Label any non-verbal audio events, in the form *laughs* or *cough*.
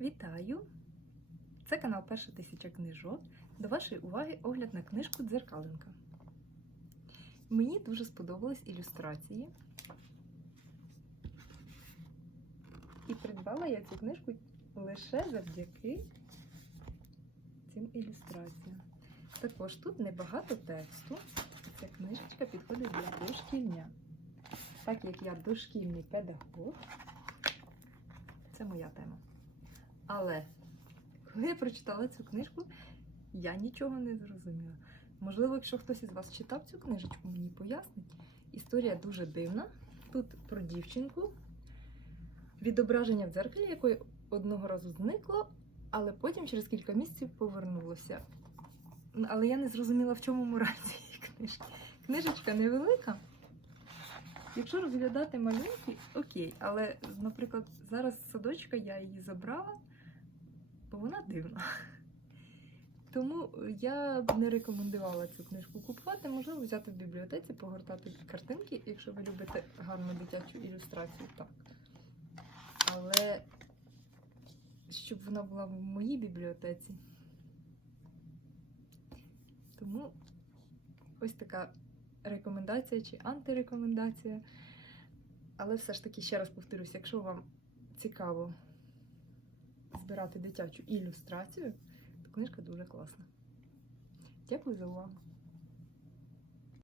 Вітаю! Це канал Перша тисяча книжок. До вашої уваги огляд на книжку Дзеркалинка. Мені дуже сподобались ілюстрації. І придбала я цю книжку лише завдяки цим ілюстраціям. Також тут небагато тексту. Ця книжечка підходить для дошкільня. Так як я дошкільний педагог, це моя тема. Але коли я прочитала цю книжку, я нічого не зрозуміла. Можливо, якщо хтось із вас читав цю книжечку, мені пояснить. Історія дуже дивна. Тут про дівчинку, відображення в дзеркалі, якої одного разу зникло, але потім через кілька місяців повернулося. Але я не зрозуміла, в чому мораль *laughs* цієї книжки. Книжечка невелика. Якщо розглядати малюнки, окей, але, наприклад, зараз з садочка я її забрала, бо вона дивна. Тому я б не рекомендувала цю книжку купувати, можливо, взяти в бібліотеці, погортати картинки, якщо ви любите гарну дитячу ілюстрацію, так. Але щоб вона була в моїй бібліотеці. Тому ось така рекомендація чи антирекомендація. Але все ж таки, ще раз повторюся, якщо вам цікаво збирати дитячу ілюстрацію, то книжка дуже класна. Дякую за увагу!